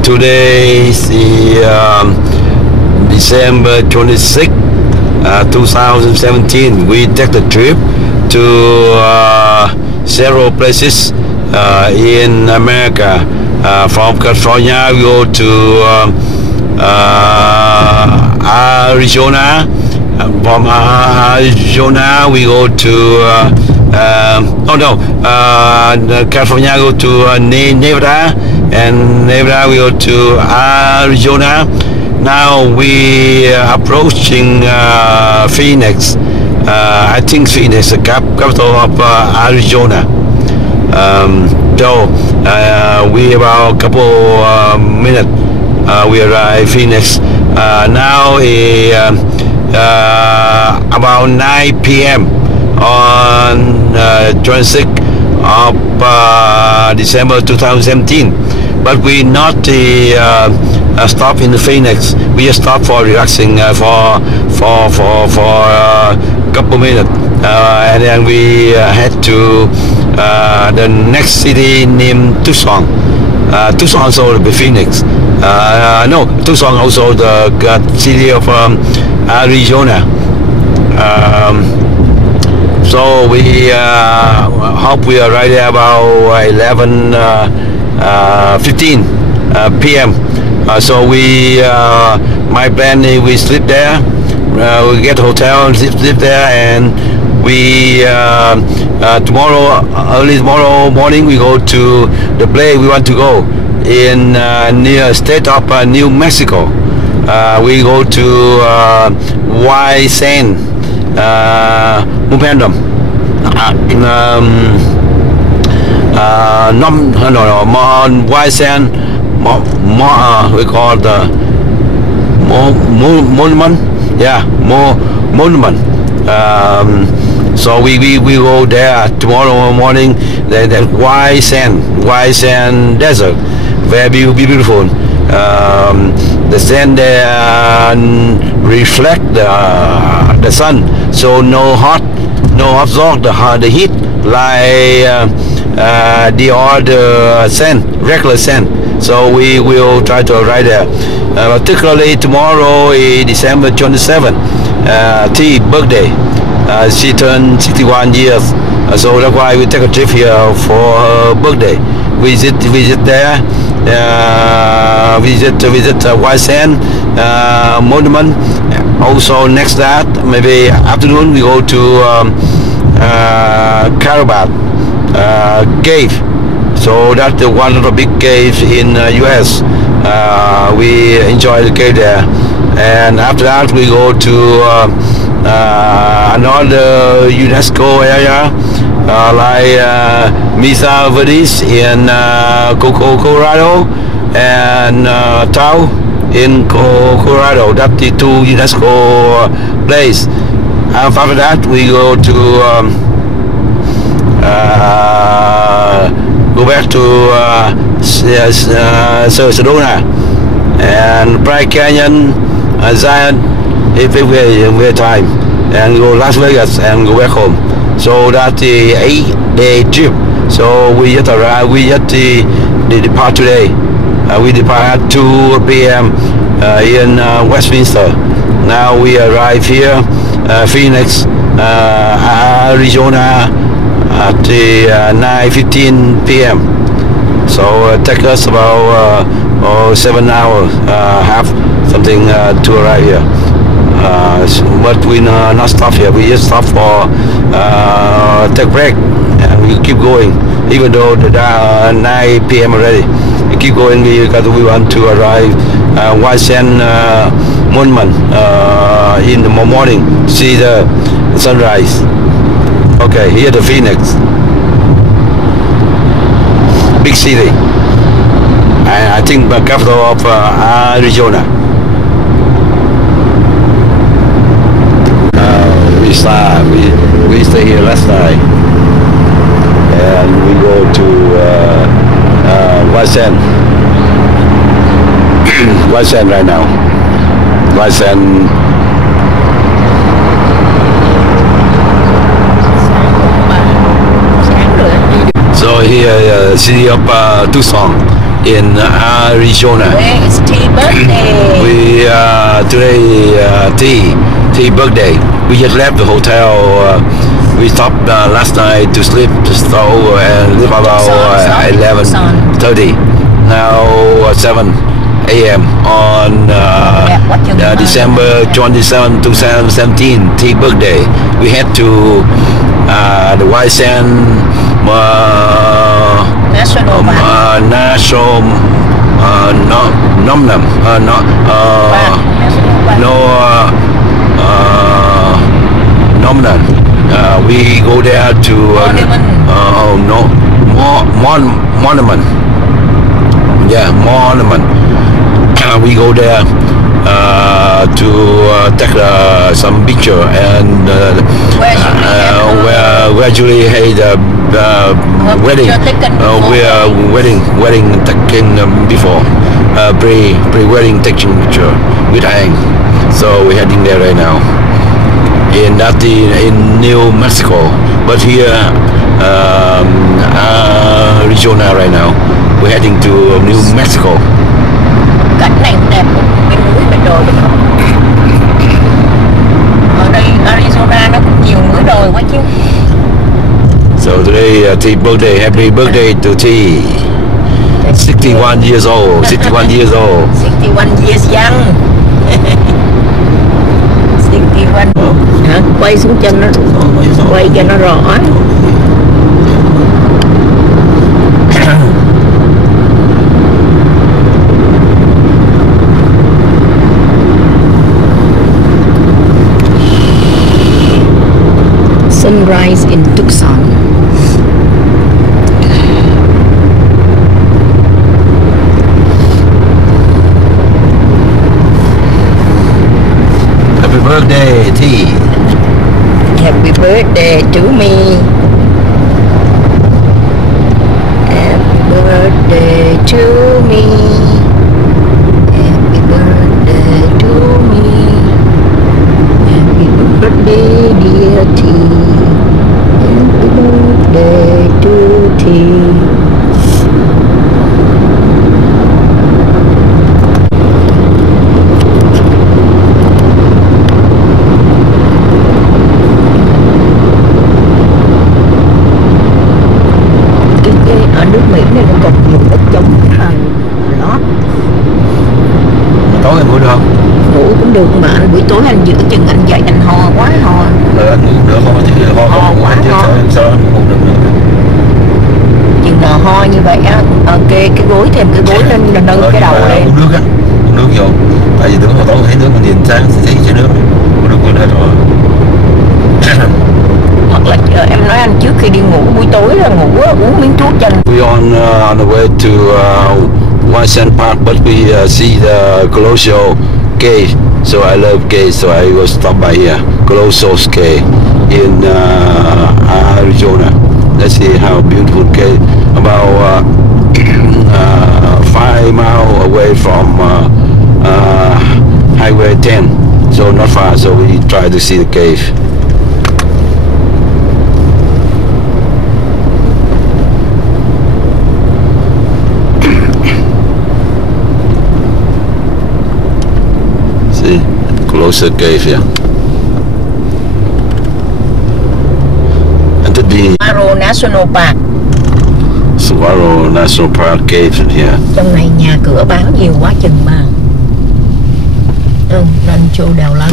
Today is the December 26th, 2017. We take the trip to several places in America. From California, we go to Arizona. From Arizona, we go to California, go to Nevada, and Nevada we go to Arizona. Now we are approaching Phoenix. I think Phoenix, the capital of Arizona. We about a couple minutes we arrive Phoenix. Now about 9 p.m. on 26th of December 2017. But we not stop in Phoenix. We just stop for relaxing for a couple minutes, and then we head to the next city named Tucson. Tucson also the Phoenix. No, Tucson also the city of Arizona. So we hope we arrive there about 11:15 p.m. So my plan is we sleep there. We get a hotel and sleep there, and we early tomorrow morning we go to the place we want to go in near state of New Mexico. We go to White Sand Monument. White Sand we call the monument. Yeah, monument. So we go there tomorrow morning. Then White Sand desert, very beautiful. The sand there reflect the sun, so no absorb the heat like the other sand, regular sand. So we will try to arrive there. Particularly tomorrow is December 27th, T birthday. She turned 61 years, so that's why we take a trip here for her birthday. Visit there. Visit White Sand Monument. Also next that maybe afternoon we go to Carabat Cave. So that's the one of the big caves in U.S. We enjoy the cave there, and after that we go to another UNESCO area like Mesa Verde in Colorado, and Tahoe in Colorado. That's the two UNESCO places. After that we go to go back to Sedona and Bright Canyon, Zion, if we have time, and go Las Vegas and go back home. So that's the 8-day trip. So we just arrived. We just depart today. We depart at 2 p.m. In Westminster. Now we arrive here, Phoenix, Arizona, at the 9:15 p.m. So it take us about 7 hours, half something to arrive here. But we not stop here. We just stop for take break, and we keep going. Even though the 9 p.m. already, we keep going because we want to arrive White Sand Monument in the morning, see the sunrise. Okay, here the Phoenix, big city, and I think the capital of Arizona. We stay here last night, and we go to White Sand. White Sand right now. White Sand. So here, city of Tucson. in Arizona. Today is tea birthday. We today tea birthday. We just left the hotel. We stopped last night to sleep, to start over and leave about 11:30. Now 7 a.m. on December 27, 2017, tea birthday. We head to the White Sand National Nomnan. We go there to Monument. Yeah, Monument. We go there to take some picture and where Julie had wedding. Wedding taken before pre-wedding taking picture with Ang. So we're heading there right now. In New Mexico, but here Arizona right now. We're heading to New Mexico. Cảnh này cũng đẹp, bên núi bên đồi đúng không? Ở đây Arizona nó cũng nhiều núi đồi quá chứ. So today T birthday, happy birthday to T. 61 years old, 61 years old. 61 years young. 61. Hả? Quay xuống chân nó, quay cho nó rõ. Sunrise in Tucson. Happy birthday, T. Happy birthday to me. Happy birthday to me. Happy birthday to me. Happy birthday, dear T. Happy birthday to T. Ở nước Mỹ này nó còn nhiều đất trống hàng lót. Tối anh ngủ được không? Ngủ cũng được mà anh buổi tối anh giữ chừng anh dậy anh ho quá ho. Rồi anh ngủ được không? Thì ho quá ho. Sao anh ngủ được nữa? Chừng nào ho như vậy á, kê cái gối thêm cái gối lên nâng cái đầu lên. Uống nước á, uống nước vô. Tại vì tưởng hồi tối thấy nước mình nhìn sáng thì thấy chảy nước. Uống nước quên hết rồi. Hoặc là em nói anh trước khi đi ngủ buổi tối là ngủ uống miếng thuốc cho anh. We on the way to White Sand Park, but we see the Colosio Cave. So I love caves, so I will stop by here. Colossus Cave in Arizona. Let's see how beautiful cave. About 5 miles away from Highway 10, so not far. So we try to see the cave. See, Colossus Cave here. And to be Saguaro National Park. Saguaro National Park caves in here. Trong này nhà cửa báo nhiều quá chừng mà. Nên chỗ đào lên.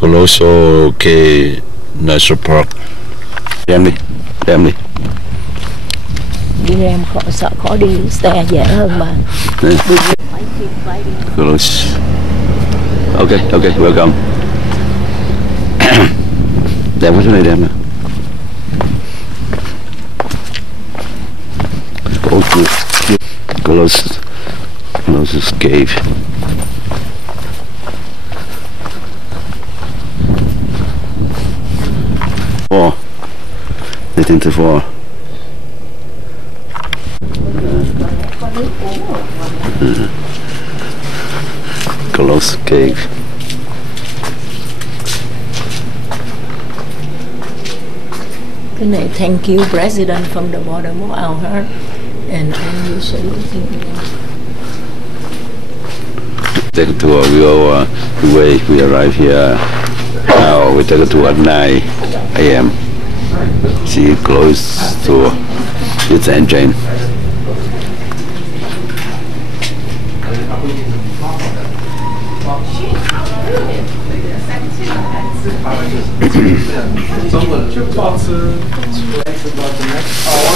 Colossus Cave National Park. Đem đi, đem đi. Đi em sợ khó đi, xe dễ hơn mà. Colossus. Okay, okay, welcome. Đem cái thứ này đem nè. Colossus Cave. Four. 1904. Colossus Cave. Cái này thank you President from the bottom of our heart and you salute him. Take a tour. We go we arrive here now. We take a tour at 9 a.m. She close to its engine. About the next hour,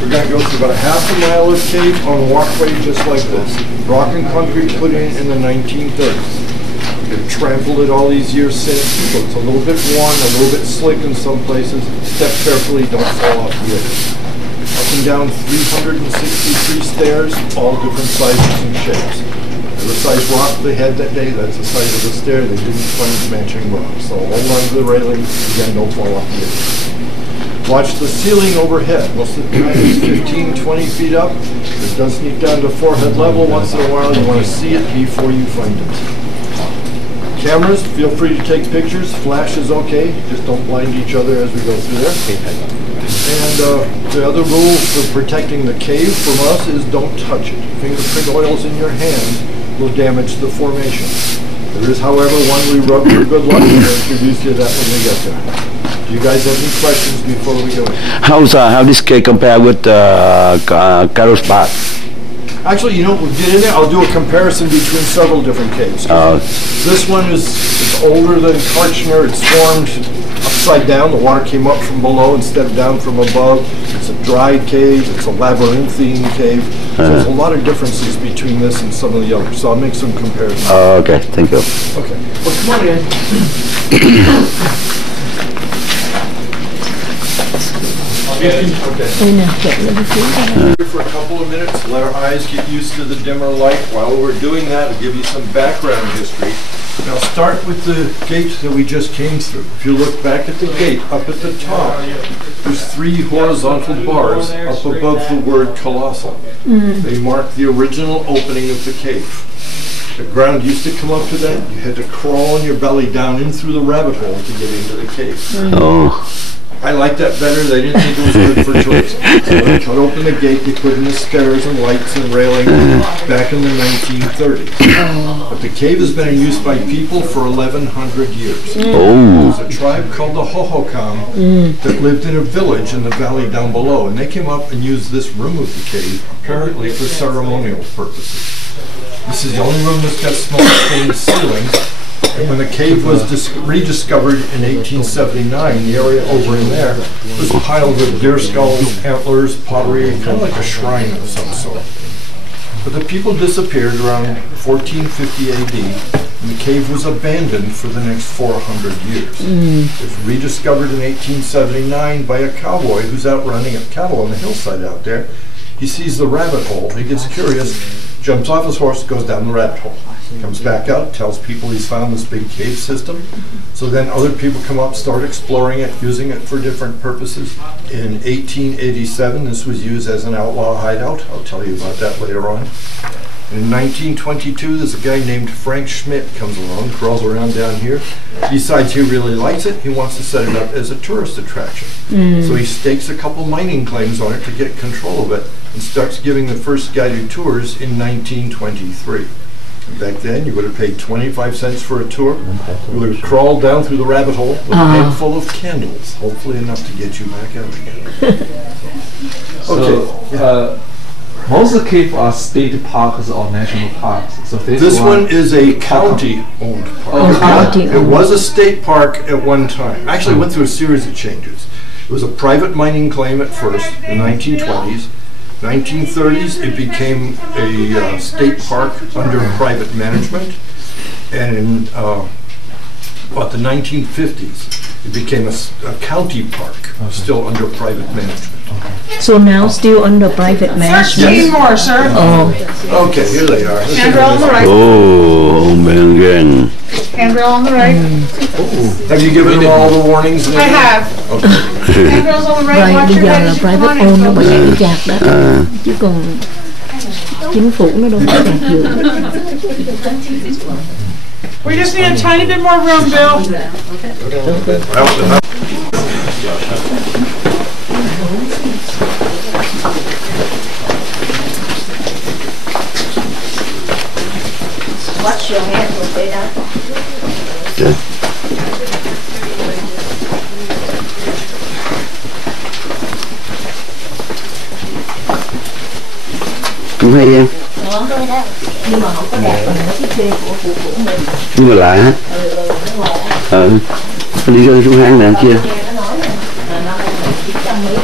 we're going to go through about a half a mile of cave on a walkway just like this. Rock and concrete put in the 1930s. They've trampled it all these years since, so it's a little bit worn, a little bit slick in some places. Step carefully, don't fall off the edge. Up and down 363 stairs, all different sizes and shapes. The size rock they had that day, that's the size of the stair. They didn't find matching rock. So hold on to the railing, again, don't fall off the edge. Watch the ceiling overhead. Most of the time it's 15, 20 feet up. It does sneak down to forehead level once in a while. You want to see it before you find it. Cameras, feel free to take pictures. Flash is okay. Just don't blind each other as we go through there. And the other rule for protecting the cave from us is don't touch it. Fingerprint oils in your hand will damage the formation. There is, however, one we rub for good luck, and we'll introduce you to that when we get there. Do you guys have any questions before we go in? How this cave compare with Carol's Park? Actually, you know, we'll get in there. I'll do a comparison between several different caves. This one is older than Kartchner. It's formed upside down. The water came up from below instead of down from above. It's a dry cave. It's a labyrinthine cave. So there's a lot of differences between this and some of the others. So I'll make some comparisons. Okay, thank you. Okay. Well, come on in. For a couple of minutes, let our eyes get used to the dimmer light. While we're doing that, I'll give you some background history. Now start with the gate that we just came through. If you look back at the gate, up at the top, there's 3 horizontal bars up above the word colossal. They mark the original opening of the cave. The ground used to come up to that. You had to crawl on your belly down in through the rabbit hole to get into the cave. I like that better. They didn't think it was good for tourists. So they cut open the gate, they put in the stairs and lights and railing back in the 1930s. But the cave has been in use by people for 1,100 years. There's a tribe called the Hohokam that lived in a village in the valley down below, and they came up and used this room of the cave apparently for ceremonial purposes. This is the only room that's got small stained ceilings. And when the cave was rediscovered in 1879, the area over in there was piled with deer skulls, antlers, pottery, kind of like a shrine of some sort. But the people disappeared around 1450 AD, and the cave was abandoned for the next 400 years. It was rediscovered in 1879 by a cowboy who's out running cattle on the hillside out there. He sees the rabbit hole, he gets curious, jumps off his horse, goes down the rabbit hole. Comes back out, tells people he's found this big cave system. So then other people come up, start exploring it, using it for different purposes. In 1887, this was used as an outlaw hideout. I'll tell you about that later on. In 1922, there's a guy named Frank Schmidt comes along, crawls around down here, decides he really likes it, he wants to set it up as a tourist attraction. So he stakes a couple mining claims on it to get control of it and starts giving the first guided tours in 1923. Back then, you would have paid 25 cents for a tour. You would have crawled down through the rabbit hole with a handful of candles, hopefully enough to get you back out again. So, most of the caves are state parks or national parks. So this one is a county-owned park. It was a state park at one time. Actually, it went through a series of changes. It was a private mining claim at first, in the 1920s. 1930s, it became a state park under private management, and in about the 1950s, it became a county park, still under private management. So now still under private management? Yes. More, sir. Okay, here they are. Handrail on the right. Oh, man, again. Handrail on the right. Have you given them all the warnings? I have. Okay. Handrails on the right. Rồi Watch bây your giờ head là as you come private on owned nó in. bởi cái chạc đó. Chứ còn chính phủ nó đâu có chạc được. We just need a tiny bit more room, Bill. Dạ. Cũng hay em. Nhưng mà không có đẹp bằng cái thiết kế của mình. Nhưng mà lạ hết. Đi ra xuống hang này anh kia. Nó nói là nó là 900 mấy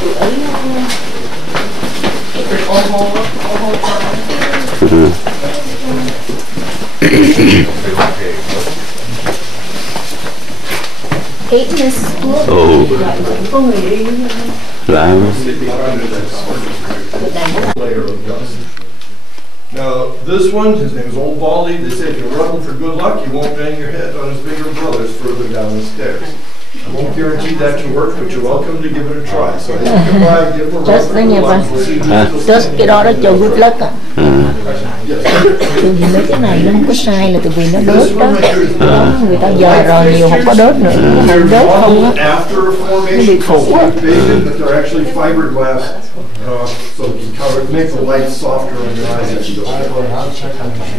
tụi ấy cái tụi ô hô Ồ. có người đi Lạ. Now, this one, his name is Old Baldy. They say if you rub him for good luck, you won't bang your head on his bigger brothers further down the stairs. I won't guarantee that to work, but you're welcome to give it a try. So I think goodbye, give him a rub Just for đấy good nha luck. ba. We'll see you Just cái đó đó cho good luck á. Yes. Tại vì mấy cái này nó không có sai là tại vì nó đớt đó. Người ta giờ rồi nhiều không có đớt nữa. Cái này đớt không á. After formation, Maybe for what? bacon, but they're actually fiberglass, so it can cover, make the light softer on your eyes as you go.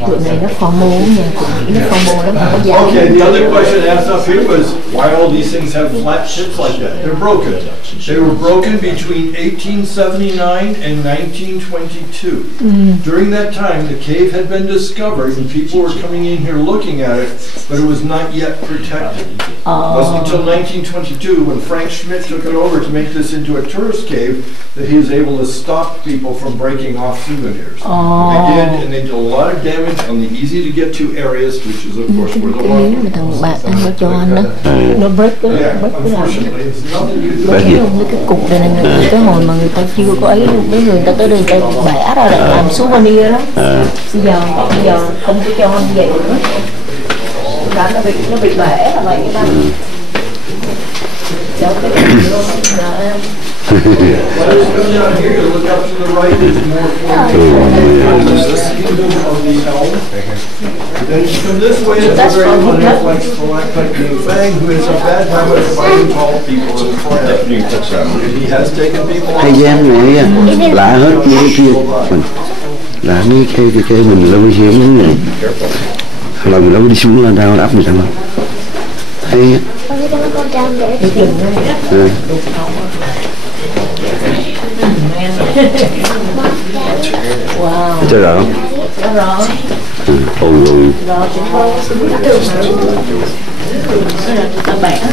Tụi này nó formal nha, tụi Mỹ nó formal lắm, không có dám. Okay, the other question asked up here was why all these things have flat tips like that? They're broken. They were broken between 1879 and 1922. During that time, the cave had been discovered and people were coming in here looking at it, but it was not yet protected. It wasn't until 1922 when Frank Schmidt took it over to make this into a tourist cave that he was able to stop people from breaking off souvenirs. They did, and they did a lot of damage on the easy to get to areas, which is of course where the Cái water. mà thằng bạn anh nó cho anh đó, nó break cái Yeah, break cái làm. unfortunately, it's nothing you do. Nó thấy không, cái cục này này, cái hồi mà người ta chưa có ấy, mấy người ta tới đây người ta bẻ ra để làm souvenir đó. Bây giờ không có cho anh vậy nữa. Đã nó bị bẻ là vậy đó. Cho cái này luôn, là When you come down here, you look up to the right, there's more this kingdom of the elm. Then you come this way, it's a very wonderful like stalactite King Fang, who has a bad habit of fighting tall people in the And he has taken people Hay gian này lạ hết mấy cái kia mình lạ mấy cái mình lâu hiếm những này lần mình đâu đi xuống lên đâu áp mình đâu hay á. wow. Chơi rồi Đó rồi. Ôi Rồi chúng tôi xin biết được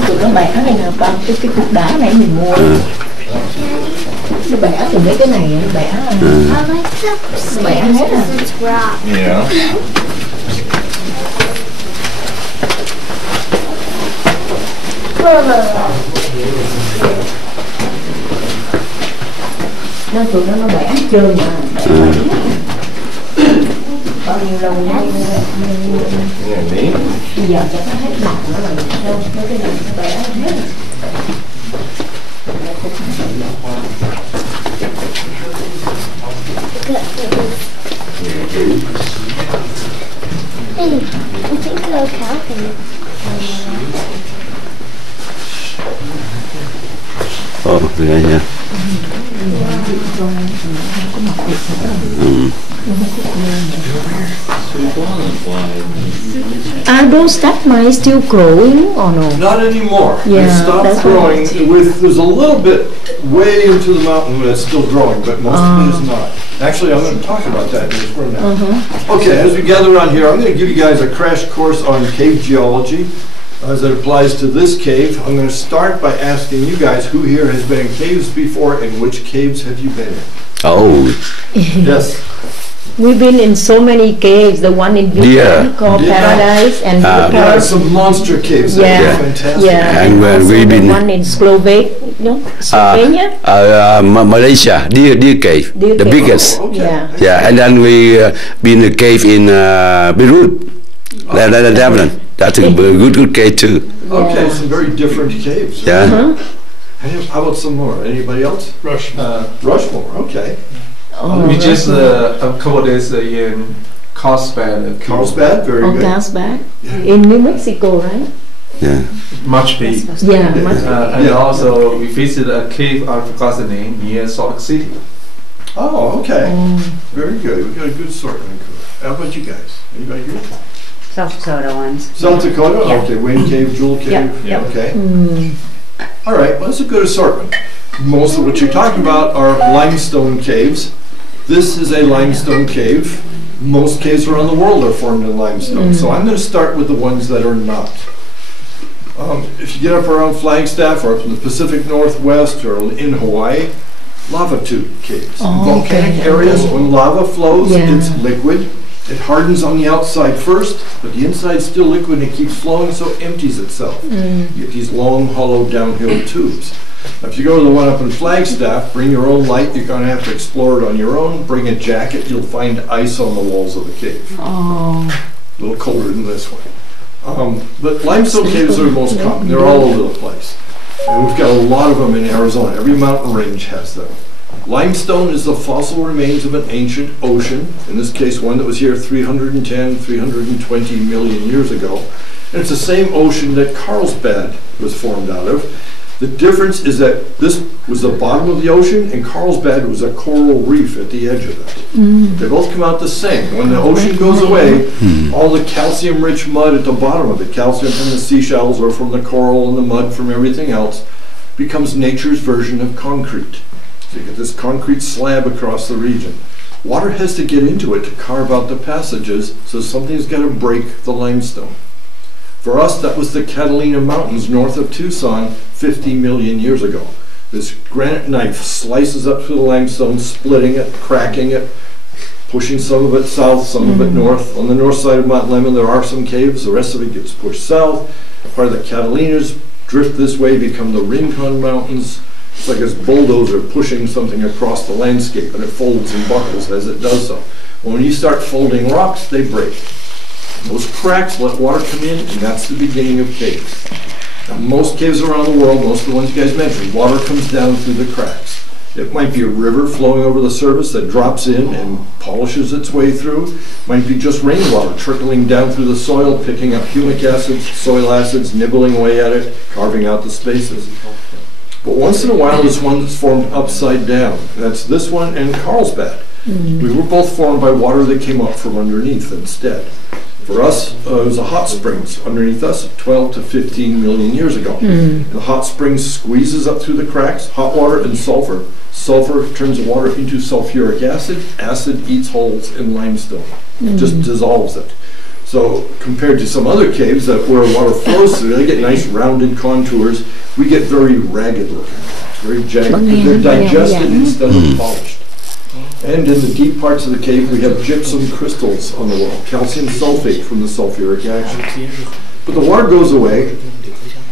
tụi nó bẻ này nè ba cái cục đá này mình mua nó bẻ từ mấy cái này nó bẻ nó bẻ hết à. Yeah. Nó tụi nó bẻ trơn mà bao nhiêu lâu bây giờ chắc nó hết bạc nữa rồi đâu mấy cái này nó bẻ hết. I think they're counting. ồ vậy nha. Are those stat mines still growing or no? Not anymore. They Yeah, stopped that's growing. right. There's a little bit way into the mountain where it's still growing, but most of it is not. Actually, I'm going to talk about that in just for a minute. Okay, as we gather around here, I'm going to give you guys a crash course on cave geology as it applies to this cave. I'm going to start by asking you guys who here has been in caves before and which caves have you been in? Oh, Yes. We've been in so many caves. The one in Vietnam called Yeah. Paradise and Yeah, some monster caves. That Yeah. are fantastic. yeah, And when also we've the been- one in Slovenia, Slovenia. Malaysia, Deer Cave, Deer the Cave. biggest. Yeah. Yeah, and then we been a cave in Beirut, Lebanon. That's a good cave too. Okay, some very different caves. Yeah. How about some more? Anybody else? Rushmore. Rushmore, okay. We just a couple of days in Carlsbad. Carlsbad, very Oh, good. Carlsbad in New Mexico, right? Yeah. Much big. Yeah, much. And Yeah. also we visited a cave, I forgot the name, near Salt Lake City. Oh, okay. Very good. We got a good sort in Vancouver. How about you guys? Anybody here? South Dakota ones. South Dakota? Yeah. Okay, Wayne Cave, Jewel Cave? Yep, yep. Okay. All right, well, that's a good assortment. Most of what you're talking about are limestone caves. This is a limestone cave. Most caves around the world are formed in limestone. So I'm going to start with the ones that are not. If you get up around Flagstaff or up in the Pacific Northwest or in Hawaii, lava tube caves. In volcanic areas, when lava flows, it's liquid. It hardens on the outside first, but the inside's still liquid and it keeps flowing, so it empties itself. You get these long, hollow downhill tubes. Now, if you go to the one up in Flagstaff, bring your own light. You're going to have to explore it on your own. Bring a jacket. You'll find ice on the walls of the cave. A little colder than this one. But limestone caves are the most common. They're all over the place. And we've got a lot of them in Arizona. Every mountain range has them. Limestone is the fossil remains of an ancient ocean, in this case one that was here 310, 320 million years ago. And it's the same ocean that Carlsbad was formed out of. The difference is that this was the bottom of the ocean and Carlsbad was a coral reef at the edge of it. They both come out the same. When the ocean goes away, all the calcium-rich mud at the bottom of it, calcium from the seashells or from the coral and the mud from everything else, becomes nature's version of concrete. So you get this concrete slab across the region. Water has to get into it to carve out the passages, so something's got to break the limestone. For us, that was the Catalina Mountains north of Tucson 50 million years ago. This granite knife slices up through the limestone, splitting it, cracking it, pushing some of it south, some of it north. On the north side of Mount Lemmon, there are some caves. The rest of it gets pushed south. Part of the Catalinas drift this way, become the Rincon Mountains. It's like this bulldozer pushing something across the landscape, and it folds and buckles as it does so. When you start folding rocks, they break. Those cracks let water come in, and that's the beginning of caves. Now, most caves around the world, most of the ones you guys mentioned, water comes down through the cracks. It might be a river flowing over the surface that drops in and polishes its way through. It might be just rainwater trickling down through the soil, picking up humic acids, soil acids, nibbling away at it, carving out the spaces. But once in a while, there's one that's formed upside down. And that's this one and Carlsbad. We were both formed by water that came up from underneath instead. For us, it was the hot springs underneath us 12 to 15 million years ago. The hot springs squeezes up through the cracks, hot water and sulfur. Sulfur turns the water into sulfuric acid. Acid eats holes in limestone. It just dissolves it. So compared to some other caves that where water flows through, they get nice rounded contours. We get very ragged looking, very jagged. They're digested instead of polished. And in the deep parts of the cave, we have gypsum crystals on the wall, calcium sulfate from the sulfuric acid. But the water goes away,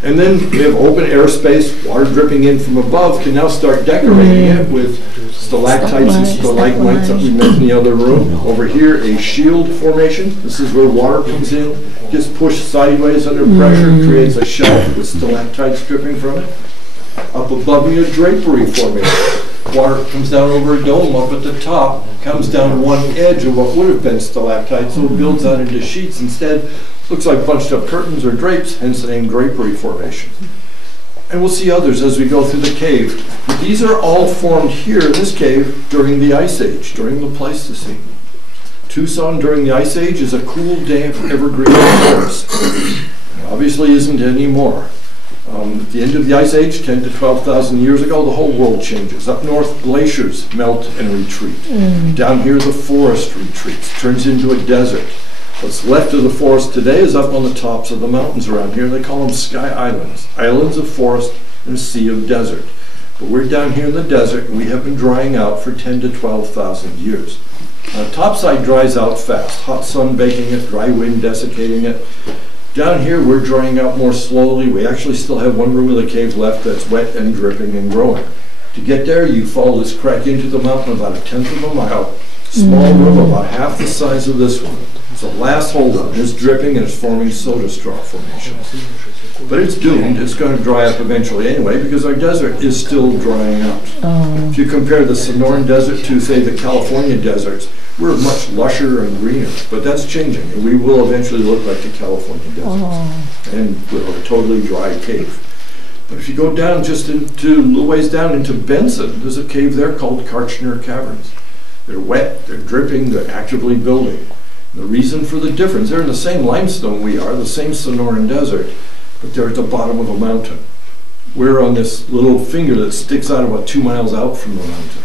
and then we have open airspace. Water dripping in from above can now start decorating it with stalactites and stalagmites that we met in the other room. Over here, a shield formation. This is where water comes in, gets pushed sideways under pressure, creates a shelf with stalactites dripping from it. Up above me, a drapery formation. Water comes down over a dome up at the top, comes down one edge of what would have been stalactites, so it builds out into sheets instead. Looks like bunched up curtains or drapes, hence the name drapery formation. And we'll see others as we go through the cave. But these are all formed here in this cave during the Ice Age, during the Pleistocene. Tucson during the Ice Age is a cool, damp, evergreen forest. Obviously isn't anymore. At the end of the Ice Age, 10 to 12,000 years ago, the whole world changes. Up north, glaciers melt and retreat. Down here, the forest retreats, turns into a desert. What's left of the forest today is up on the tops of the mountains around here. They call them sky islands. Islands of forest and a sea of desert. But we're down here in the desert, and we have been drying out for 10 to 12,000 years. The topside dries out fast. Hot sun baking it, dry wind desiccating it. Down here, we're drying out more slowly. We actually still have one room of the cave left that's wet and dripping and growing. To get there, you follow this crack into the mountain about 1/10 of a mile. Small room about half the size of this one. It's the last holdout. It's dripping and it's forming soda straw formations. But it's doomed. It's going to dry up eventually anyway because our desert is still drying out. If you compare the Sonoran Desert to, say, the California deserts, we're much lusher and greener, but that's changing, and we will eventually look like the California deserts, and with a totally dry cave. But if you go down just into a little ways down into Benson, there's a cave there called Kartchner Caverns. They're wet, they're dripping, they're actively building. The reason for the difference, they're in the same limestone we are, the same Sonoran Desert, but they're at the bottom of a mountain. We're on this little finger that sticks out about 2 miles out from the mountain.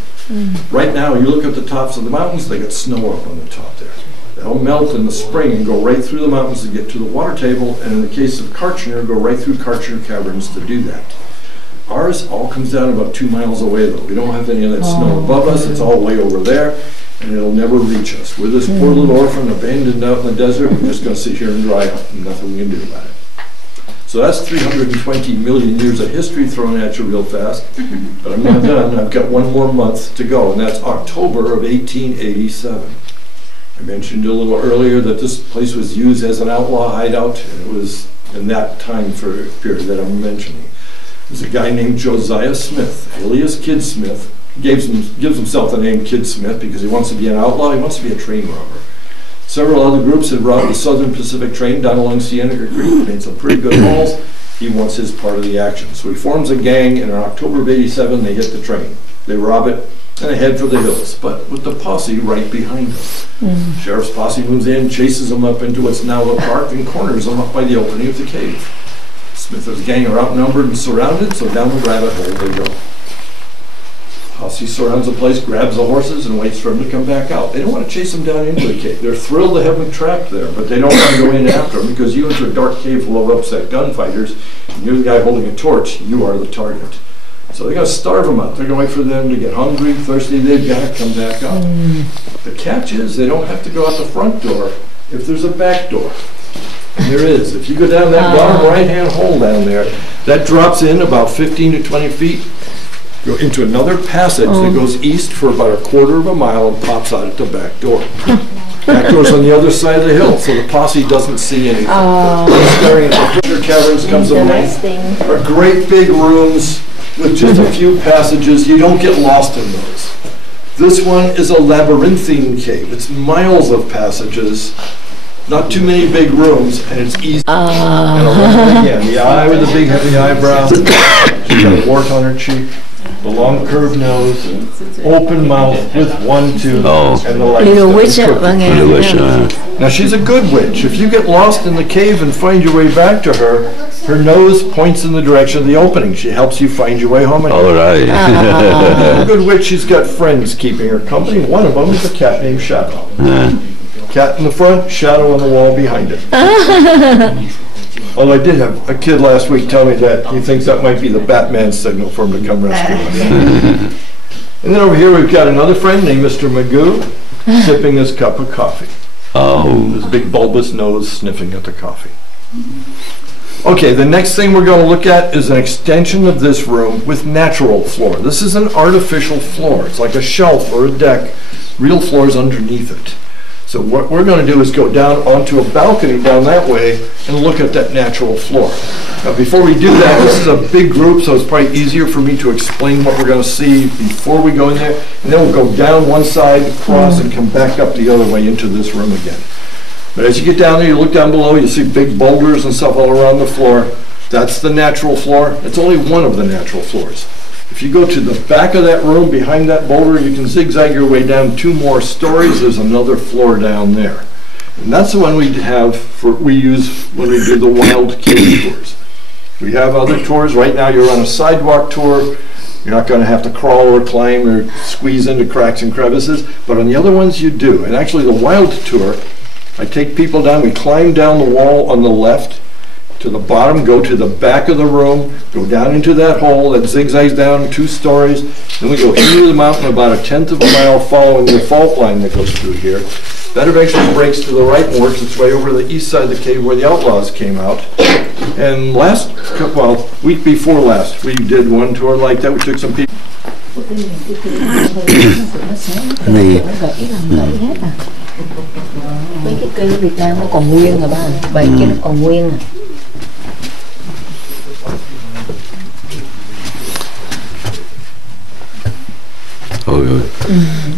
Right now, you look at the tops of the mountains, they got snow up on the top there. They'll melt in the spring and go right through the mountains to get to the water table, and in the case of Kartchner, go right through Kartchner Caverns to do that. Ours all comes down about 2 miles away though. We don't have any of that snow above us, it's all way over there, and it'll never reach us. We're this poor little orphan abandoned out in the desert, we're just gonna sit here and dry out, and nothing we can do about it. So that's 320 million years of history thrown at you real fast, but I'm not done. I've got 1 more month to go, and that's October of 1887. I mentioned a little earlier that this place was used as an outlaw hideout, and it was in that time period that I'm mentioning. There's a guy named Josiah Smith, alias Kid Smith. He gives himself the name Kid Smith because he wants to be an outlaw, he wants to be a train robber. Several other groups had robbed the Southern Pacific train down along Cienega Creek, made some pretty good hauls. He wants his part of the action. So he forms a gang, and in October of '87, they hit the train. They rob it, and they head for the hills, but with the posse right behind them. Sheriff's posse moves in, chases them up into what's now the park, and corners them up by the opening of the cave. Smith and his gang are outnumbered and surrounded, so down the rabbit hole they go. Posse surrounds the place, grabs the horses, and waits for them to come back out. They don't want to chase them down into the cave. They're thrilled to have them trapped there, but they don't want to go in after them because you enter a dark cave full of upset gunfighters, and you're the guy holding a torch, you are the target. So they're going to starve them out. They're going to wait for them to get hungry, thirsty, they've got to come back out. The catch is they don't have to go out the front door if there's a back door. And there is. If you go down that bottom right-hand hole down there, that drops in about 15 to 20 feet. Go into another passage that goes east for about 1/4 of a mile and pops out at the back door. Back door's on the other side of the hill, so the posse doesn't see anything. Staring at the Kartchner Caverns comes a lane. Are great big rooms with just a few passages. You don't get lost in those. This one is a labyrinthine cave. It's miles of passages, not too many big rooms, and it's easy. And I'll run it again. The eye with the big heavy eyebrow, she's got a wart on her cheek. The long curved nose, open mouth with 1 tooth, and the legs. Little witch ạ. Now she's a good witch. If you get lost in the cave and find your way back to her, her nose points in the direction of the opening. She helps you find your way home. All right. A good witch, she's got friends keeping her company. One of them is a cat named Shadow. Cat in the front, shadow on the wall behind it. Although I did have a kid last week tell me that he thinks that might be the Batman signal for him to come rescue us. And then over here we've got another friend named Mr. Magoo sipping his cup of coffee. His big bulbous nose sniffing at the coffee. Okay, the next thing we're going to look at is an extension of this room with natural floor. This is an artificial floor. It's like a shelf or a deck. Real floors underneath it. So what we're going to do is go down onto a balcony down that way and look at that natural floor. Now before we do that, this is a big group, so it's probably easier for me to explain what we're going to see before we go in there. And then we'll go down one side, cross, and come back up the other way into this room again. But as you get down there, you look down below, you see big boulders and stuff all around the floor. That's the natural floor. It's only one of the natural floors. If you go to the back of that room, behind that boulder, you can zigzag your way down 2 more stories. There's another floor down there. And that's the one we use when we do the wild cave tours. We have other tours. Right now you're on a sidewalk tour. You're not going to have to crawl or climb or squeeze into cracks and crevices. But on the other ones you do. And actually the wild tour, I take people down. We climb down the wall on the left to the bottom, go to the back of the room, go down into that hole that zigzags down 2 stories, then we go into the mountain about 1/10 of a mile following the fault line that goes through here. That eventually breaks to the right and works its way over to the east side of the cave where the outlaws came out. And week before last, we did one tour like that. We took some people. Mấy cái cây Việt Nam nó còn nguyên rồi ba, vậy kia nó còn nguyên à. Ôi ôi.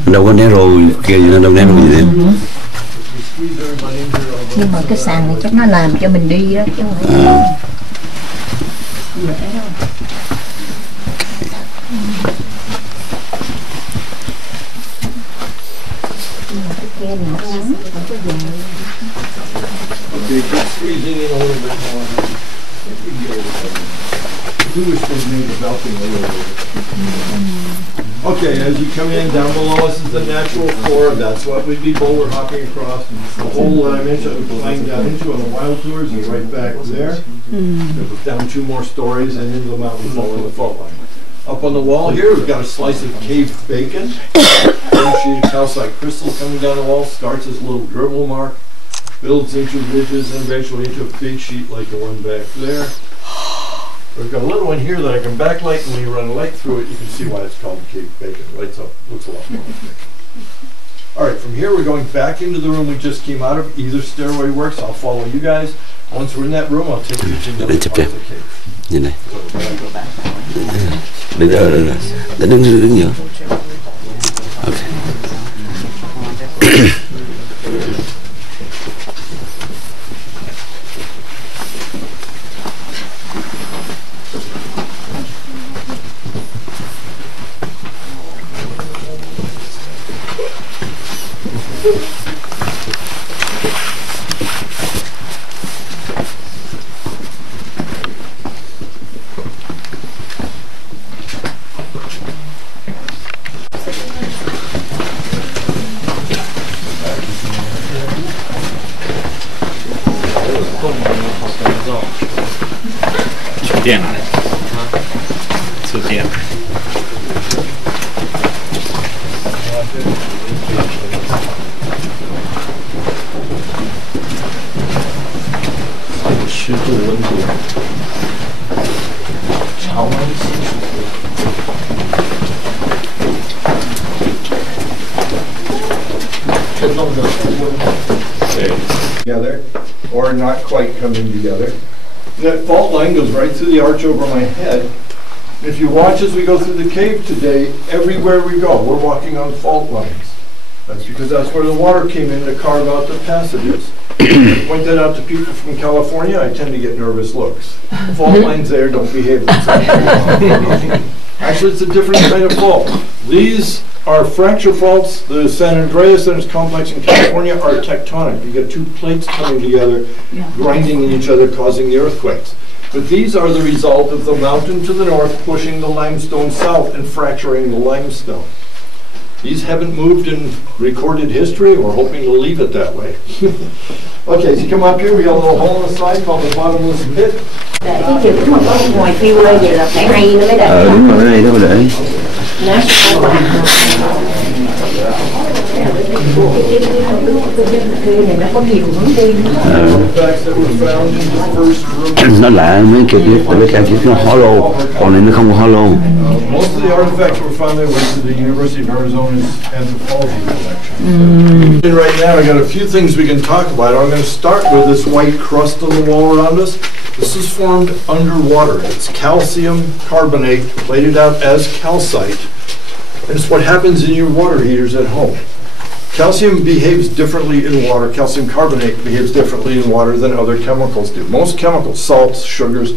Đâu có né rồi kia gì đâu né gì thế. Nhưng mà cái sàn này chắc nó làm cho mình đi đó chứ không phải dễ đâu. Nhưng mà cái kia này nó ngắn, không có dài. Okay, keep squeezing in a little bit more. I do wish they'd made the balcony a little bit. Okay, as you come in, down below us is the natural floor. That's what we'd be boulder hopping across. The hole that I mentioned we climbed down into on the wild tours is right back there. It was down 2 more stories and into the mountain following the fault line. Up on the wall here, we've got a slice of cave bacon. One sheet of calcite crystal coming down the wall, starts as a little dribble mark, builds into ridges, and eventually into a big sheet like the one back there. We've got a little one here that I can backlight, and when you run a light through it, you can see why it's called cave bacon. Lights up, looks a lot more like bacon. All right, from here we're going back into the room we just came out of. Either stairway works. I'll follow you guys. Once we're in that room, I'll take you to the other part of the cave. Nhìn này. Bây giờ là đứng nhiều. Okay. điện này, sự điện.湿度温度，常温金属。震动的温度。对。 Together, or not quite coming together. And that fault line goes right through the arch over my head. And if you watch as we go through the cave today, everywhere we go, we're walking on fault lines. That's because that's where the water came in to carve out the passages. I point that out to people from California, I tend to get nervous looks. Fault lines there don't behave themselves. Actually, it's a different kind of fault. These are fracture faults. The San Andreas and its complex in California are tectonic. You get two plates coming together, grinding in each other, causing the earthquakes. But these are the result of the mountain to the north pushing the limestone south and fracturing the limestone. These haven't moved in recorded history. We're hoping to leave it that way. Okay, so you come up here, we got a little hole in the side called the bottomless pit. Cái kiểu mà có ngoài phiêu lên vậy là phải hay nó mới đẹp. Đúng rồi, cái này đâu để. Nó lạ mấy kiểu kia, tại vì cái kia nó hollow, còn này nó không có hollow. Most of the artifacts were found there went to the University of Arizona's anthropology collection. And right now, I got a few things we can talk about. I'm going to start with this white crust on the wall around us. This is formed underwater. It's calcium carbonate plated out as calcite. And it's what happens in your water heaters at home. Calcium behaves differently in water. Calcium carbonate behaves differently in water than other chemicals do. Most chemicals, salts, sugars,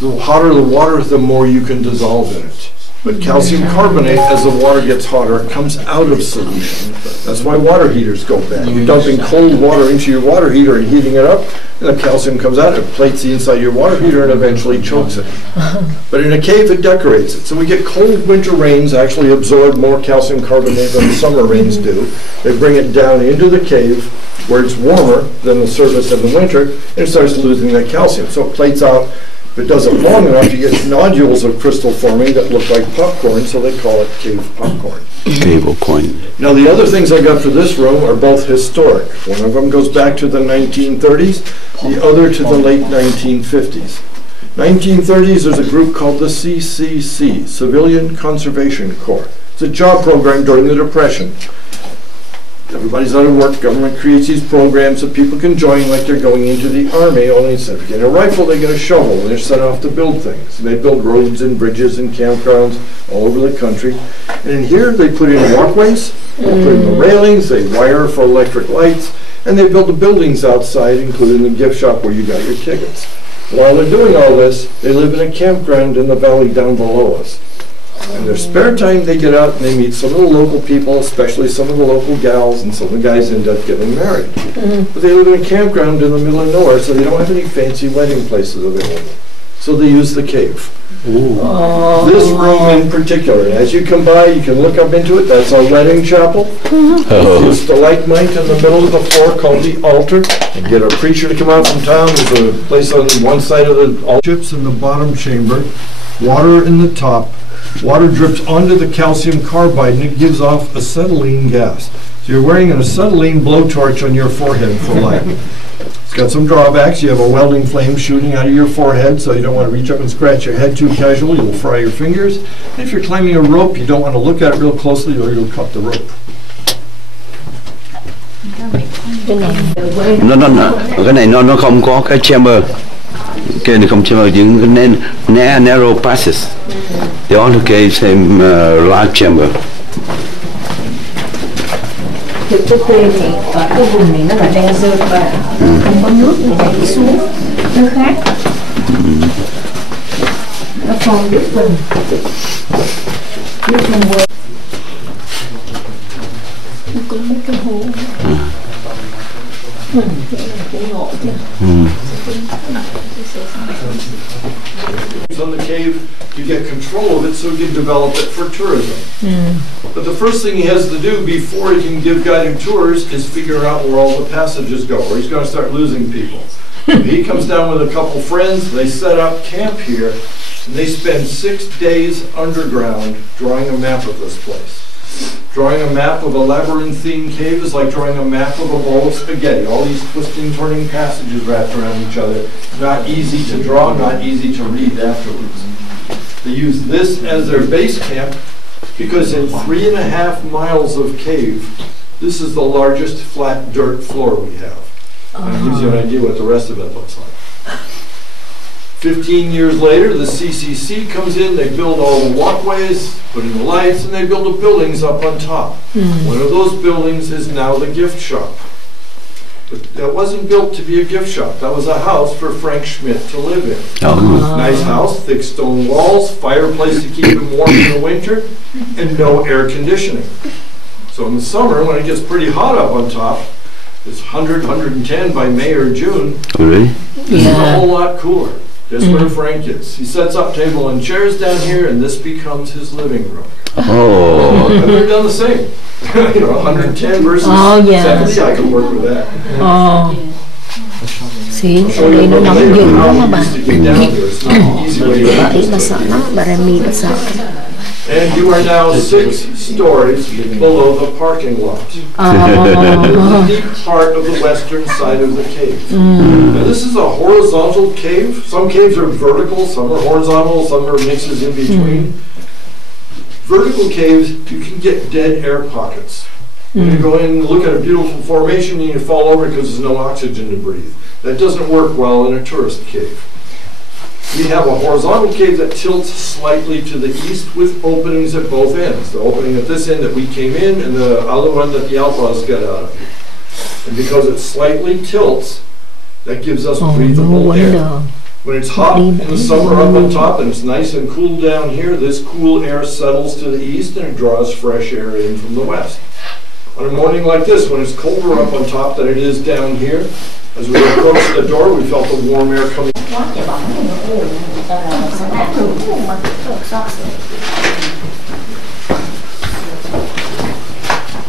the hotter the water, the more you can dissolve in it. But calcium carbonate, as the water gets hotter, comes out of solution. That's why water heaters go bad. You're dumping cold water into your water heater and heating it up, and the calcium comes out, it plates the inside of your water heater and eventually chokes it. But in a cave, it decorates it. So we get cold winter rains actually absorb more calcium carbonate than the summer rains do. They bring it down into the cave where it's warmer than the surface in the winter, and it starts losing that calcium. So it plates out. If it does it long enough, you get nodules of crystal forming that look like popcorn, so they call it cave popcorn. Cave popcorn. Now the other things I got for this room are both historic. One of them goes back to the 1930s, the other to the late 1950s. 1930s, there's a group called the CCC, Civilian Conservation Corps. It's a job program during the Depression. Everybody's out of work, government creates these programs that people can join like they're going into the army, only instead of getting a rifle, they get a shovel and they're set off to build things. They build roads and bridges and campgrounds all over the country. And in here they put in walkways, they put in the railings, they wire for electric lights, and they build the buildings outside, including the gift shop where you got your tickets. While they're doing all this, they live in a campground in the valley down below us. In their spare time, they get out and they meet some of the local people, especially some of the local gals, and some of the guys end up getting married. But they live in a campground in the middle of nowhere, so they don't have any fancy wedding places available. So they use the cave. This room in particular, as you come by, you can look up into it. That's our wedding chapel. There's a stalagmite in the middle of the floor called the altar. You get a preacher to come out from town. There's a place on one side of the altar. Chips in the bottom chamber, water in the top. Water drips onto the calcium carbide and it gives off acetylene gas. So you're wearing an acetylene blowtorch on your forehead for life. It's got some drawbacks. You have a welding flame shooting out of your forehead, so you don't want to reach up and scratch your head too casually. You'll fry your fingers. And if you're climbing a rope, you don't want to look at it real closely or you'll cut the rope. Cái này nó không có cái chamber. Cái này không chamber, những cái narrow passes. The other caves have large chamber. Thực tế thì ở cái vùng này nó là desert và không có nước thì chảy xuống nó khác. Nó phong nước vần nước không quên. Nó có mấy cái hố. Cũng ngộ chứ. On the cave, you get control of it so you can develop it for tourism. But the first thing he has to do before he can give guided tours is figure out where all the passages go, or he's going to start losing people. He comes down with a couple friends, they set up camp here, and they spend 6 days underground drawing a map of this place. Drawing a map of a labyrinthine cave is like drawing a map of a bowl of spaghetti. All these twisting, turning passages wrapped around each other. Not easy to draw, not easy to read afterwards. They use this as their base camp because in 3.5 miles of cave, this is the largest flat dirt floor we have. And it gives you an idea what the rest of it looks like. 15 years later, the CCC comes in, they build all the walkways, put in the lights, and they build the buildings up on top. One of those buildings is now the gift shop. But that wasn't built to be a gift shop. That was a house for Frank Schmidt to live in. Nice house, thick stone walls, fireplace to keep him warm in the winter, and no air conditioning. So in the summer, when it gets pretty hot up on top, it's 100, 110 by May or June. Really? This is a whole lot cooler. That's where Frank is. He sets up table and chairs down here, and this becomes his living room. Oh. I've never done the same. 110 versus 70, I can work with that. Xí, ở đây nó nóng dữ lắm mà bà. Bà ấy bà sợ lắm, bà Remy bà sợ. And you are now 6 stories below the parking lot. The deep part of the western side of the cave. Now this is a horizontal cave. Some caves are vertical, some are horizontal, some are mixes in between. Vertical caves, you can get dead air pockets. When you go in and look at a beautiful formation and you fall over because there's no oxygen to breathe. That doesn't work well in a tourist cave. We have a horizontal cave that tilts slightly to the east with openings at both ends. The opening at this end that we came in and the other one that the outlaws got out of. And because it slightly tilts, that gives us breathable air. When it's hot in the summer up on top and it's nice and cool down here, this cool air settles to the east and it draws fresh air in from the west. On a morning like this, when it's colder up on top than it is down here, as we approached the door, we felt the warm air coming.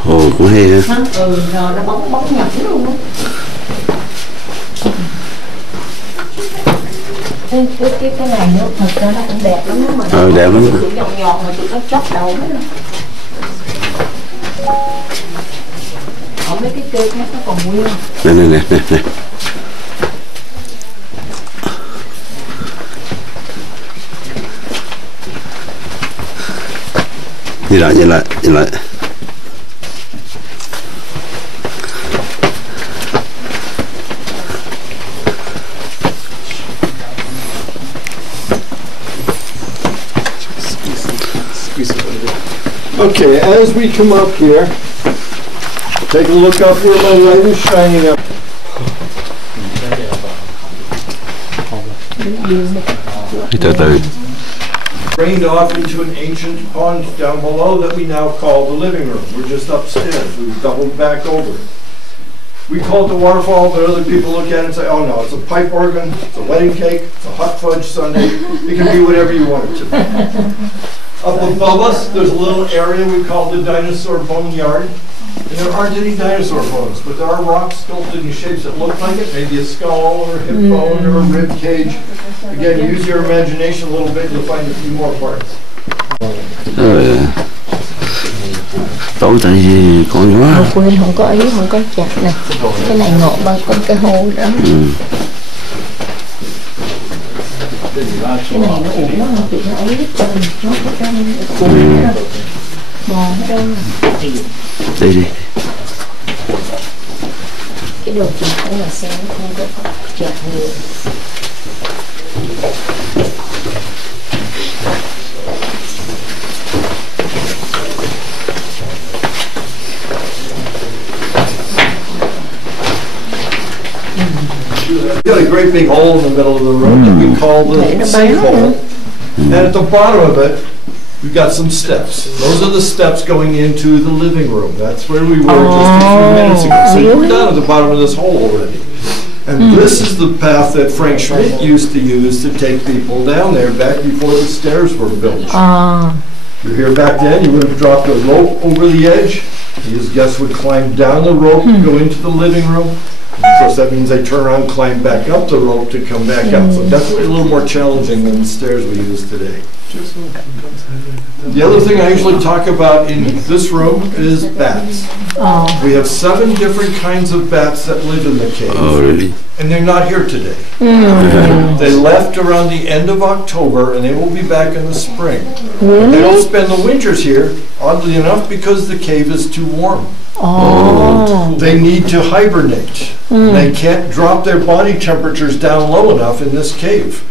Ồ, cũng hay ha. Rồi nó bóng nhặt luôn á. Cái này nữa, thật ra nó cũng đẹp lắm mà. Đẹp lắm. Tụi nhọn nhọn mà tụi nó chóp đầu hết rồi. Ở mấy cái cây khác nó còn nguyên. Nè. Nhìn lại. Okay, as we come up here, take a look up where my light is shining up. Từ từ. drained off into an ancient pond down below that we now call the living room. We're just upstairs. We've doubled back over. We call it the waterfall, but other people look at it and say, oh no, it's a pipe organ, it's a wedding cake, it's a hot fudge sundae. It can be whatever you want it to be. Up above us, there's a little area we call the dinosaur bone yard. And there aren't any dinosaur bones, but there are rocks sculpted in shapes that look like it, maybe a skull or a hip bone or a rib cage. Again, use your imagination a little bit, you'll find a few more parts. Tối tại vì con quá. Quên không có ý, không có chặt nè. Cái này ngộ bằng con cái hô đó. Cái này nó uổng quá, chị nó ấy hết trơn. Nó có cái cuốn hết đâu. Bò hết đâu. Đi đi. Cái đồ chị thấy là xe nó không có chặt nhiều. We've got a great big hole in the middle of the room that we call the sinkhole. And at the bottom of it, we've got some steps. Those are the steps going into the living room. That's where we were just a few minutes ago. So we're down at the bottom of this hole already. And this is the path that Frank Schmidt used to use to take people down there back before the stairs were built. You're here back then, you would have dropped a rope over the edge. His guests would climb down the rope, go into the living room. Of course, that means they turn around, climb back up the rope to come back up. So definitely a little more challenging than the stairs we use today. The other thing I usually talk about in this room is bats. We have 7 different kinds of bats that live in the cave. Oh, really? And they're not here today. They left around the end of October and they will be back in the spring. They don't spend the winters here, oddly enough, because the cave is too warm. They need to hibernate. They can't drop their body temperatures down low enough in this cave.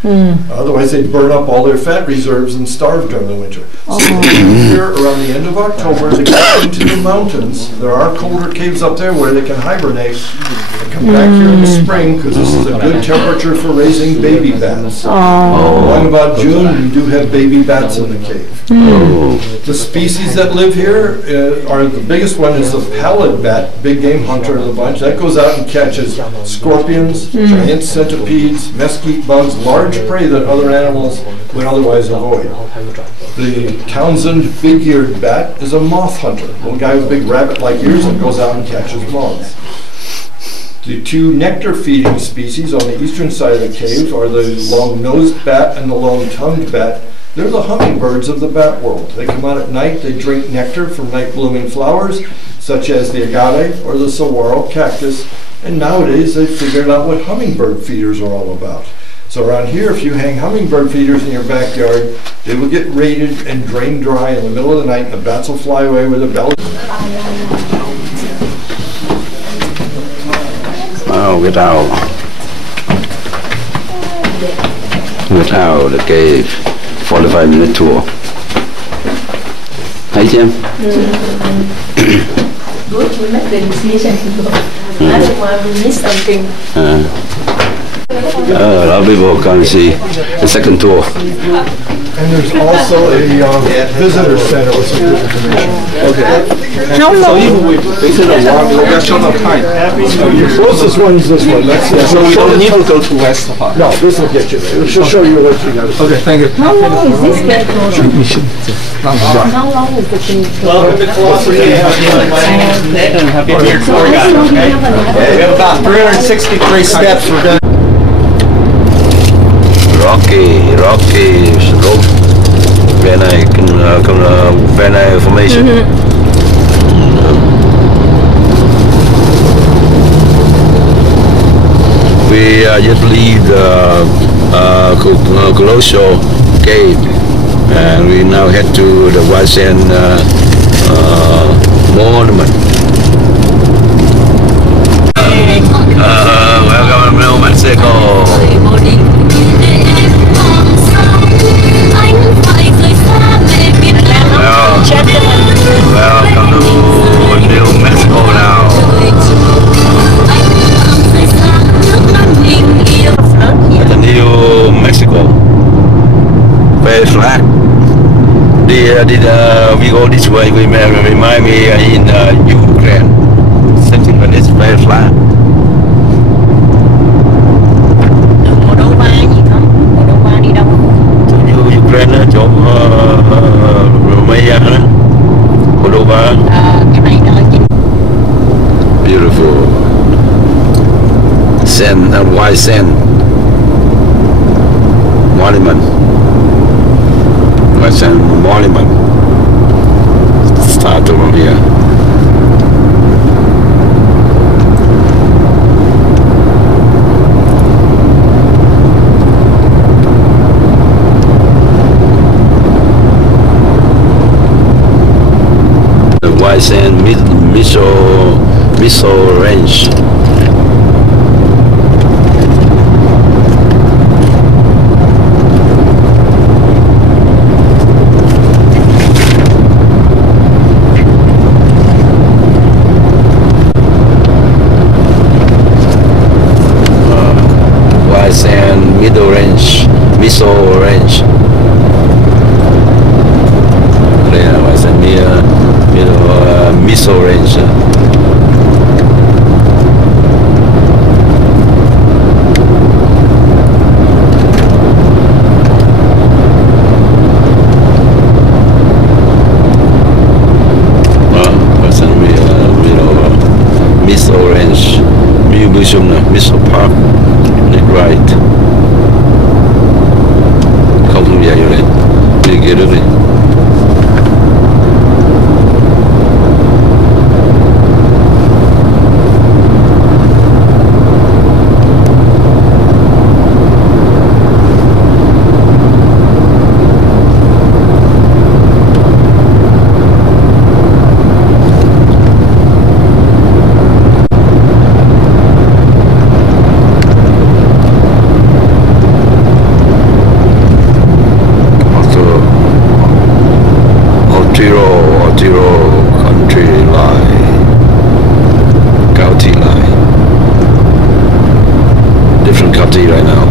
Otherwise they'd burn up all their fat reserves and starve during the winter. So they come here around the end of October to get into the mountains. There are colder caves up there where they can hibernate. They come back here in the spring because this is a good temperature for raising baby bats. Around about June, we do have baby bats in the cave. The species that live here are, the biggest one is the pallid bat, big game hunter of the bunch. That goes out and catches scorpions, giant centipedes, mesquite bugs, large prey that other animals would otherwise avoid. The Townsend big-eared bat is a moth hunter, a little guy with big rabbit-like ears that goes out and catches moths. The 2 nectar-feeding species on the eastern side of the cave are the long-nosed bat and the long-tongued bat. They're the hummingbirds of the bat world. They come out at night, they drink nectar from night-blooming flowers, such as the agave or the saguaro cactus, and nowadays they've figured out what hummingbird feeders are all about. So around here, if you hang hummingbird feeders in your backyard, they will get raided and drained dry in the middle of the night, and the bats will fly away with their bellies. Oh, get out. Get out the cave. 45-minute tour. Thấy chưa em? Good, we met the decision to go. I don't want to miss something. A lot of people come see the second tour. And there's also a visitor center with some good information. Okay. So if we visit a walk, we are short of time. Your closest one is this one. So we don't need to go to West Park. No, this will get you there. She'll show you what you got to do. Okay, thank you. How long is this cave? How long is the cave? Well, a bit closer. And have your tour guide, okay? We have about 363 steps. We're going. Rocky slope. Very nice formation. We just leave the Colossal Cave, and we now head to the White Sand Monument. Welcome to New Mexico. Welcome to New Mexico now. The New Mexico. Very flat. we go this way. We remind me in Ukraine. Something like this, very flat. Moldova gì không? Moldova đi đâu? Như Ukraine đó, chỗ Romania đó, Moldova. Cái này nó chính. Beautiful sand and white sand monument. White sand monument. Start from here. The white sand missile range. White sand middle range, missile range. Đây là white sand middle missile range. Missile range, missile park, right. Không vậy rồi, đi kia đó đi. Tyrol country line, county line, different county right now.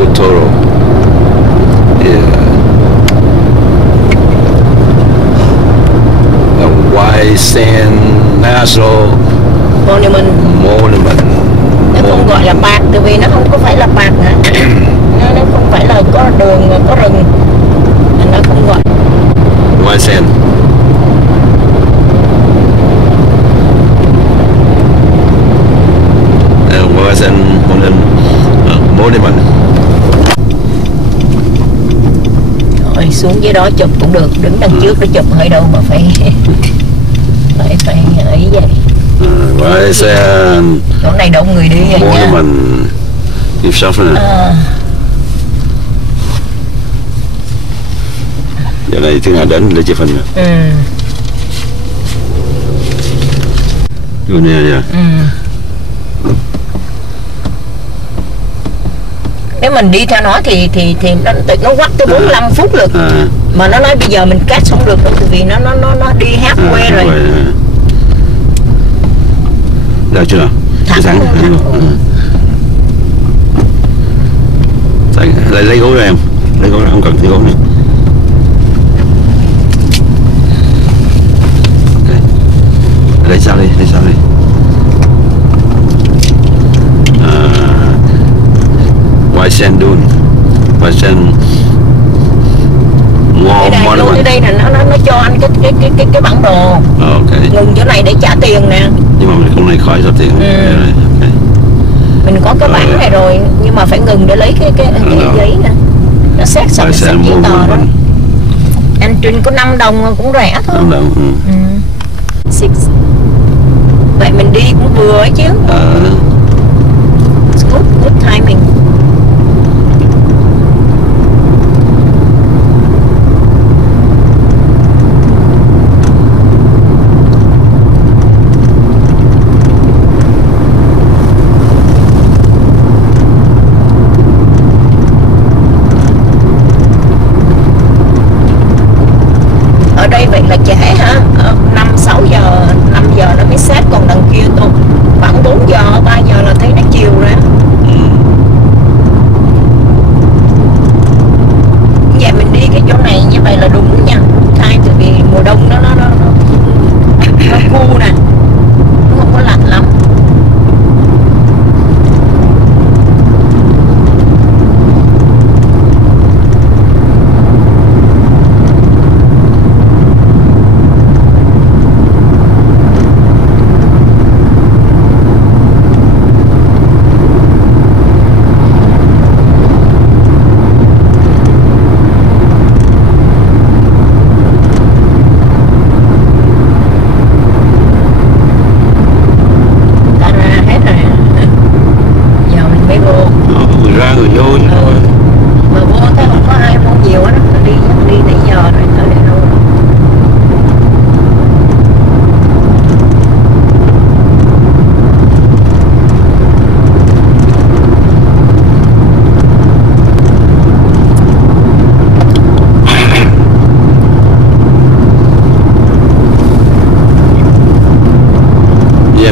Otoro, yeah. The White Sand National Monument. Nó không gọi là park tại vì nó không có phải là park hả? Nó không phải là có đường có rừng. Nó không gọi White Sand. White Sand Monument. Rồi xuống dưới đó chụp cũng được, đứng đằng trước để chụp hơi đâu mà phải ấy vậy. White Sand Chỗ này đông người đi rồi nha. Monument. Give something. Giờ này thứ nào đến để chụp hình rồi. Vô nè nha. Nếu mình đi theo nó thì nó quắt tới 45 phút được. Mà nó nói bây giờ mình cắt không được đâu, vì nó đi halfway rồi. Được chưa nào? Thẳng. Lấy gối cho em. Lấy gối không cần lấy gối nữa. Lấy sao đi. White Sand Dune, White Sand Monument. Ở đây là nó cho anh cái bản đồ. Okay. Ngừng chỗ này để trả tiền nè. Nhưng mà mình không lấy khỏi trả tiền. Okay. Mình có cái bản này rồi nhưng mà phải ngừng để lấy cái giấy nè. Nó xét xong giấy tờ đó. Anh Trinh có 5 đồng cũng rẻ thôi. 5 đồng. Vậy mình đi cũng vừa ấy chứ. Good timing. Ở đây vậy là trễ hả? 5-6 giờ, 5 giờ nó mới set, còn đằng kia tôi khoảng 4 giờ, 3 giờ là thấy nó chiều ra. Vậy mình này như vậy là đúng nha, khai từ vì mùa đông nó khô nè, nó không có lạnh lắm.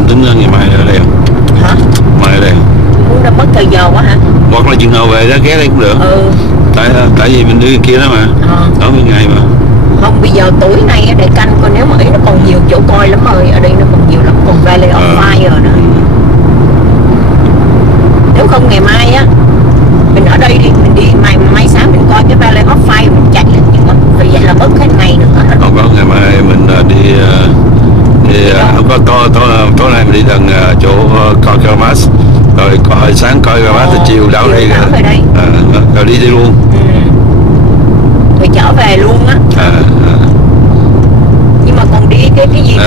Tính ngày mai ở đây không? Hả? Mai ở đây không? Muốn đã mất thời giờ quá hả? Hoặc là chừng nào về đó ghé đây cũng được. Tại vì mình đi kia đó mà. Ở bên ngày mà. Không, bây giờ tối nay để canh coi nếu mà ấy nó còn nhiều chỗ coi lắm rồi, ở đây nó còn nhiều lắm, còn Valley of Fire nữa. Nếu không ngày mai á mình ở đây đi, mình đi mai sáng mình coi cái Valley of Fire mình chạy lên, nhưng mà vì vậy là mất hết ngày nữa. Còn có ngày mai mình đi không có tối nay mình đi gần chỗ coi Karamas, rồi coi sáng coi Karamas thì chiều đảo đây rồi đi luôn. Rồi trở về luôn á. Nhưng mà còn đi cái gì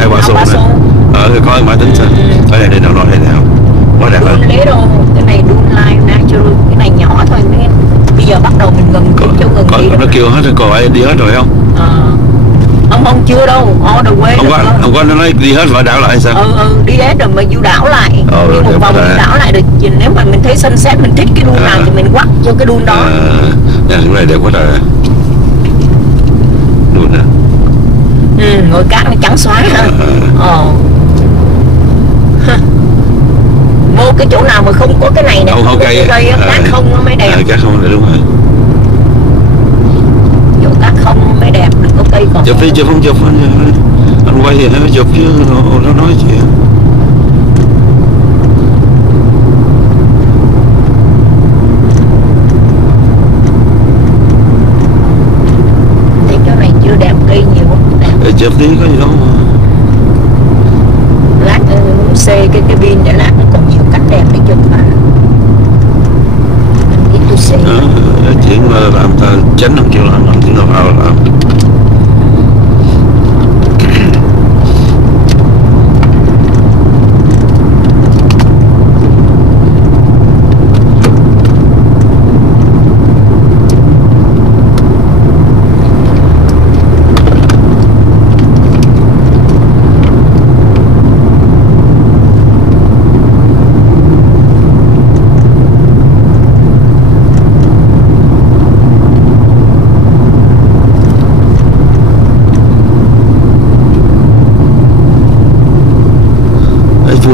El Paso này. Coi máy tính sao? Ở đây nào nói đây nào. Quá đẹp hơn. Lấy đâu, cái này Dunlife Natural, cái này nhỏ thôi mấy em. Bây giờ bắt đầu mình gần chỗ gần đi. Nó kêu hết rồi, còn ai đi hết rồi không? Không chưa đâu, all the way. Không có nó nói đi hết và đảo lại sao? Đi hết rồi mà du đảo lại. Đi một vòng mình đảo lại được. Nếu mà mình thấy sunset mình thích cái đun nào thì mình quắt vô cái đun đó. Cái này đẹp quá trời. Đun nè. Ngồi cát nó trắng xóa hả? Vô cái chỗ nào mà không có cái này nè, không có cây cát không nó mới đẹp. Cát không là đúng rồi. Chỗ cát không mới đẹp, đừng có cây còn. Chụp đi, chụp không chụp anh quay thì nó chụp chứ nó nói chuyện. Thì chỗ này chưa đẹp, cây nhiều không đẹp. Để chụp đi có gì đâu mà. Lát muốn xê cái pin để lát nó còn nhiều cảnh đẹp để chụp mà. Mình đi tôi xê. Chuyện mà làm ta tránh không chịu làm chuyện nào vào làm.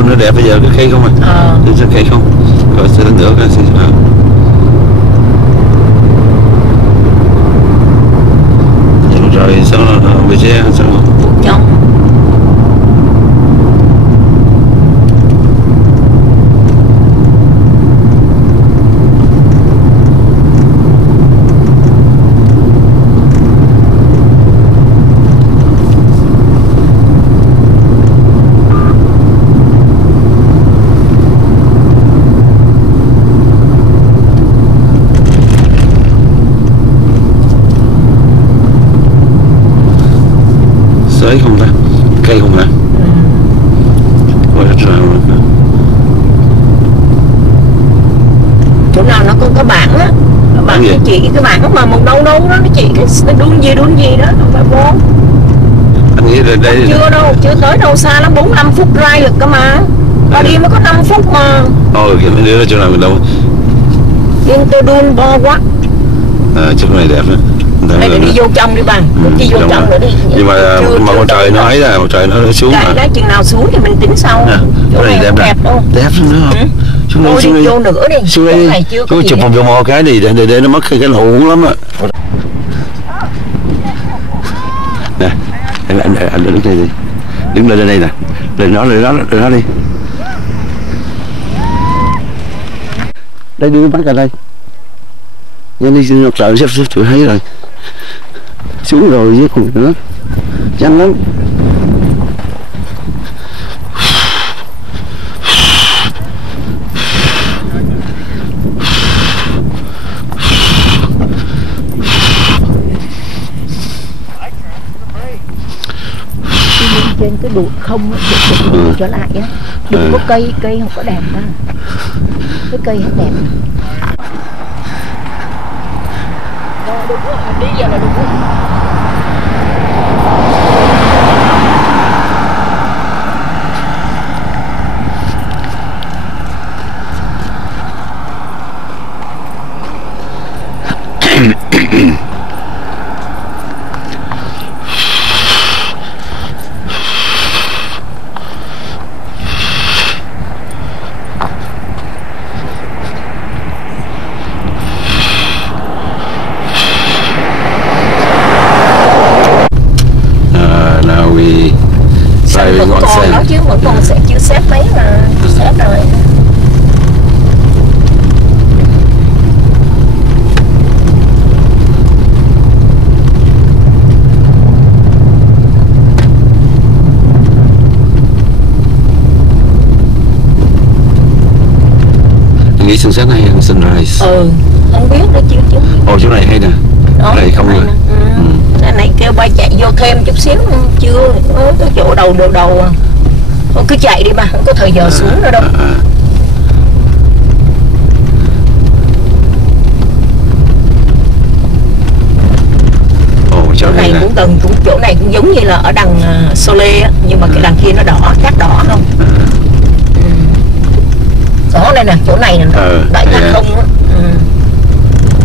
Nó đẹp bây giờ cái cây không cái cây không rồi sẽ nữa cái gì rồi sau đó về xe sao trong sới không ta cây không ta chỗ nào nó có bảng á, bảng nó chỉ cái bảng mà một đâu đó nó chỉ cái đun gì đó không phải vô. Anh nghĩ là đây chưa đâu, chưa tới đâu, xa lắm, 45 phút drive được cơ mà, ta đi mới có 5 phút mà. Kìa mấy đứa chỗ nào mình đâu nhưng tôi đun bo quá. Chỗ này đẹp đó, Này thì đi vô trong đi bằng, đi vô trong nữa đi. Nhưng mà con trời nó ấy là trời nó xuống mà. Cái chừng nào xuống thì mình tính sau. Chỗ này đẹp đâu. Đẹp nữa không? Xuống đi vô nữa đi. Xuống đây. Có chụp vòng vòng cái đi để nó mất cái lụ lắm á. Nè, anh đứng đây đi. Đứng lên đây nè. Lên nó đi. Đây đi bắt ra đây. Nhân đi nó sợ xếp tụi thấy rồi. Xuống rồi với con nữa. Nhanh lắm. Trên cái đùi không đừng trở lại á, đừng có cây không có đẹp đó, cái cây không đẹp. Rồi được rồi, mình đi giờ là được rồi. Vẫn còn đó chứ, vẫn còn sẽ chưa xếp mấy mà xếp rồi. Nghĩ sunset hay hơn sunrise? Không biết nữa chứ. Ồ, chỗ này hay nè. Này không rồi. Này kêu ba chạy vô thêm chút xíu, chưa cái chỗ đầu à. Thôi cứ chạy đi ba, không có thời giờ xuống nữa đâu. Chỗ này cũng gần, chỗ này cũng giống như là ở đằng Sole á, nhưng mà cái đằng kia nó đỏ, cát đỏ không? Đó đây nè, chỗ này nè, đại cát không á.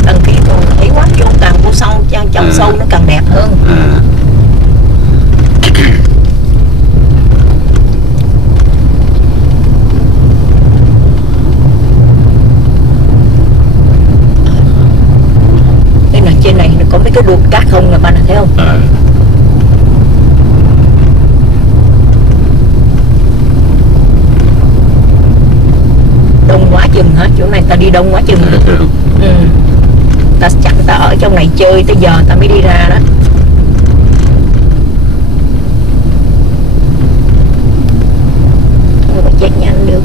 Đằng kia còn thấy quá, vô càng vô sâu, trong sâu nó càng đẹp hơn. Đây là trên này có mấy cái đuột cát không nè bạn thấy không? Đông quá chừng hả? Chỗ này ta đi đông quá chừng hả? Ta chắc ta ở trong này chơi tới giờ ta mới đi ra đó. Không có chạy nhanh được.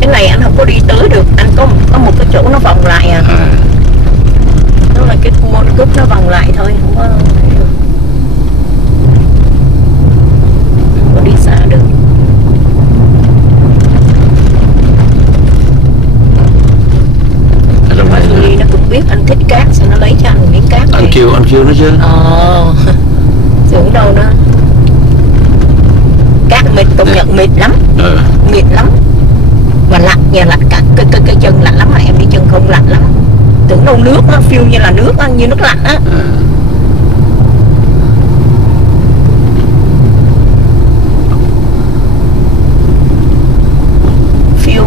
Cái này anh không có đi tới được, anh có một cái chỗ nó vòng lại à. Đó là cái cua nó cúp nó vòng lại thôi, không có đi xa được. Đi nó cũng biết anh thích cát, sao nó lấy cho anh miếng cát này. Anh kêu nó chứ. Tưởng đâu nữa. Cát mịt, công nhận mịt lắm. Mịt lắm. Và lạnh nhà, lạnh cả cái chân lạnh lắm, mà em đi chân không lạnh lắm. Tưởng đâu nước á, feel như là nước á, như nước lạnh á.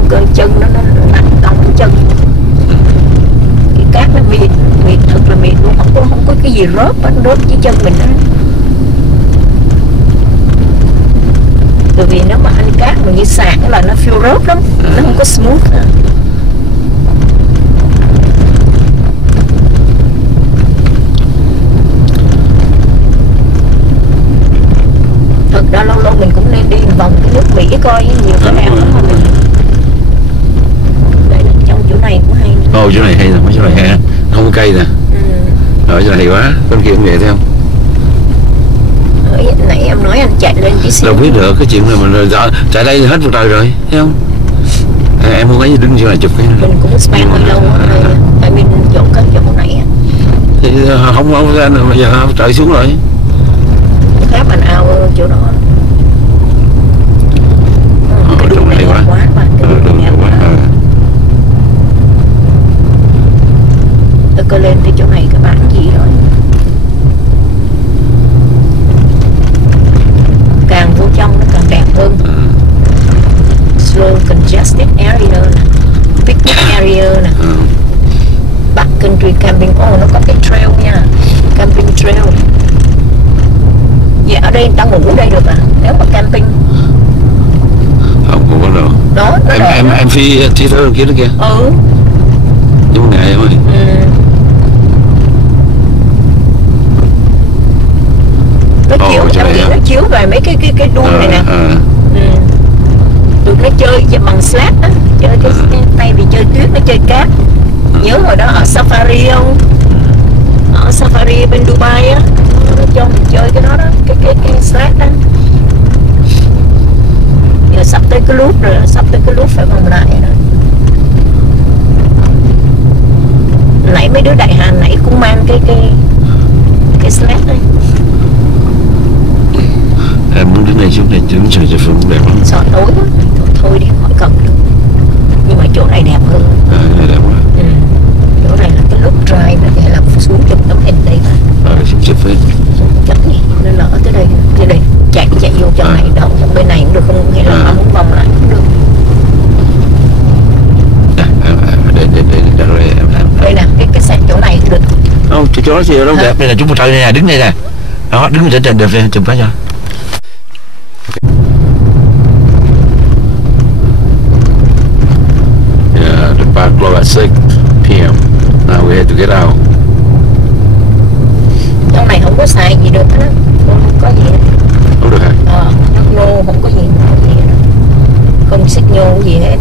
Cơ chân nó lạnh cong chân, cái cát nó mịt thật là mịt luôn, không có cái gì rớt với chân mình đó. Bởi vì nếu mà ăn cát mà như sạc là nó phiêu rớt lắm, nó không có smooth nữa. Thật ra lâu lâu mình cũng nên đi vòng cái nước Mỹ coi nhiều cái nào lắm mà mình. Chỗ này cũng hay. Chỗ này hay nè, mấy chỗ này hay, không có cây nè. Ở chỗ này hay quá, bên kia cũng vậy thấy không? Nãy em nói anh chạy lên tí xíu. Đâu biết được cái chuyện này mình chạy đây hết một trời rồi, thấy không? Em không ấy đứng chỗ này chụp cái. Mình cũng spend hơi lâu ở đây, tại mình chọn cái chỗ này á. Thì không ra nữa, bây giờ trời xuống rồi. Khác bạn ao chỗ đó. Cái Đường này quá. mà Đường này quá. Tôi coi lên tới chỗ này cái bán gì rồi. Càng vô trong nó càng đẹp hơn. Slow congested area nè, picnic area nè, backcountry camping. Nó có cái trail nha, camping trail. Dạ ở đây ta ngủ ở đây được à? Nếu mà camping. Không có đâu. Đó, em phi thi thơ kia đó kìa. Nhưng ngày em ơi. Nó chiếu, em nghĩ nó chiếu về mấy cái đuôi này nè. Tụi nó chơi bằng sled á, chơi cái tay vì chơi tuyết, nó chơi cát. Nhớ hồi đó ở Safari không? Ở Safari bên Dubai á, nó cho mình chơi cái đó đó, cái sled đó. Giờ sắp tới cái loop rồi, sắp tới cái loop phải vòng lại rồi. Nãy mấy đứa Đại Hàn nãy cũng mang cái sled đấy. Em muốn đứng này xuống này đứng chờ chụp phim đẹp lắm. Sợ tối quá, thôi đi khỏi cần được. Nhưng mà chỗ này đẹp hơn. Này đẹp quá. Chỗ này là cái lúc drive là để làm xuống chụp tấm hình đây mà. Xuống chụp hết. Chắc nhỉ, nên là ở tới đây chạy vô trong này đậu trong bên này cũng được không? Hay là muốn vòng lại cũng được. Đây nè, cái sàn chỗ này cũng được. Không, chỗ đó thì đâu đẹp. Đây là chúng một thời này nè, đứng đây nè. Đó, đứng trên trần đẹp lên chụp cái cho. Yeah, the park closed at 6 p.m. Now we had to get out. Trong này không có xài gì được á, không có gì hết. Không được hả? No, không có gì hết. Không signal gì hết.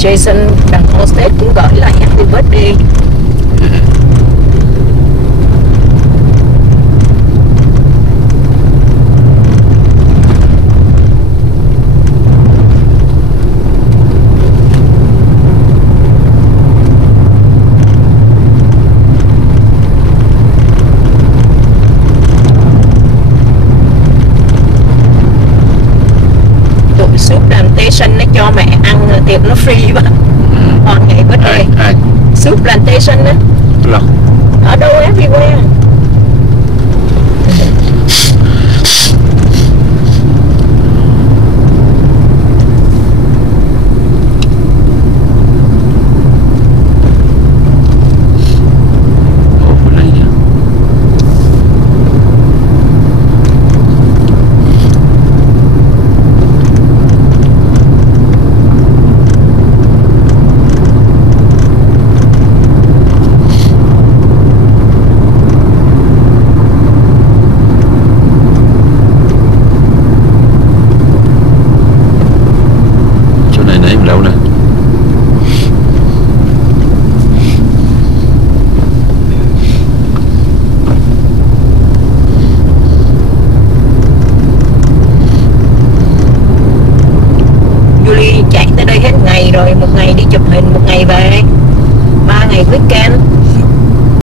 Jason đằng hostess cũng gọi lại happy birthday. Tụi Soup Plantation nó cho mẹ ăn tiệc nó free mà. On ngày birthday. Soup Plantation đó. Ở đâu everywhere. Rồi một ngày đi chụp hình, một ngày về, 3 ngày weekend.